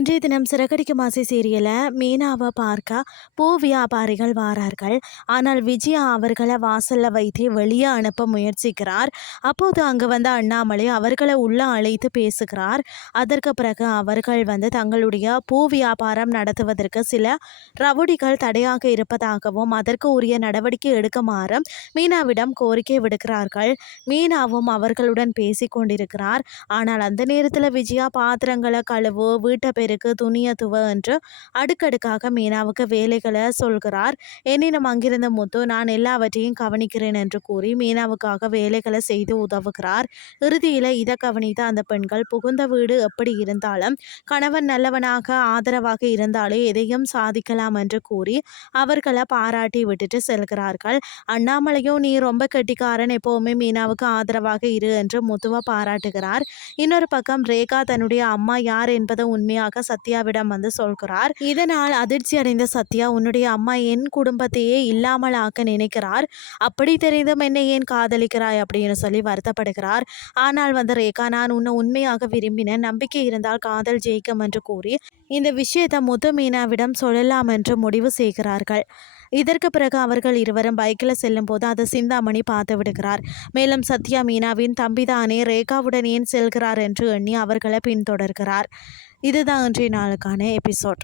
இன்றைய தினம் சிறகடிக்கும் ஆசை சீரியலில் மீனாவை பார்க்க பூ வியாபாரிகள் வாரார்கள். ஆனால் விஜயா அவர்களை வாசல்ல வைத்தே வெளியே அனுப்ப முயற்சிக்கிறார். அப்போது அங்கு வந்த அண்ணாமலை அவர்களை உள்ள அழைத்து பேசுகிறார். அதற்கு பிறகு அவர்கள் தங்களுடைய பூ வியாபாரம் நடத்துவதற்கு சில ரவுடிகள் தடையாக இருப்பதாகவும் அதற்கு உரிய நடவடிக்கை எடுக்குமாறு மீனாவிடம் கோரிக்கை விடுக்கிறார்கள். மீனாவும் அவர்களுடன் பேசிக் கொண்டிருக்கிறார். ஆனால் அந்த நேரத்தில் விஜயா பாத்திரங்களை கழுவு, வீட்டை பெருக்கு, துணியை துவ என்று அடுக்கடுக்காக மீனாவுக்கு வேலைகளை சொல்கிறார். எனினும் அங்கிருந்த முத்து நான் எல்லாவற்றையும் கவனிக்கிறேன் என்று கூறி மீனாவுக்காக வேலைகளை செய்து உதவுகிறார். இறுதியில் இதை கவனித்த அந்த பெண்கள் புகுந்த வீடு எப்படி இருந்தாலும் கணவன் நல்லவனாக ஆதரவாக இருந்தாலே எதையும் சாதிக்கலாம் என்று கூறி அவர்களை பாராட்டி விட்டுட்டு செல்கிறார்கள். அண்ணாமலையும் நீ ரொம்ப கெட்டிக்காரன், எப்போவுமே மீனாவுக்கு ஆதரவாக இரு என்று முத்துவை பாராட்டுகிறார். இன்னொரு பக்கம் ரேகா தன்னுடைய அம்மா யார் என்பதை உண்மையாக சத்யாவிடம் சொல்கிறார். இதனால் அதிர்ச்சி அடைந்த சத்யா உன்னுடைய அம்மா என் குடும்பத்தையே இல்லாமல் ஆக்க நினைக்கிறார், அப்படி தெரிந்தும் என்னை ஏன் காதலிக்கிறாய் அப்படின்னு சொல்லி வருத்தப்படுகிறார். ஆனால் ரேகா நான் உன்னை உண்மையாக விரும்பினேன், நம்பிக்கை இருந்தால் காதல் ஜெயிக்கும் என்று கூறி இந்த விஷயத்தை முத்து மீனாவிடம் சொல்லலாம் என்று முடிவு செய்கிறார்கள். இதற்கு பிறகு அவர்கள் இருவரும் பைக்கில் செல்லும் போது அதை சிந்தாமணி பார்த்து விடுகிறார். மேலும் சத்யா மீனாவின் தம்பிதானே ரேகாவுடன் ஏன் செல்கிறார் என்று எண்ணி அவர்களை பின்தொடர்கிறார். இதுதான் இன்றைய நாளுக்கான எபிசோட்.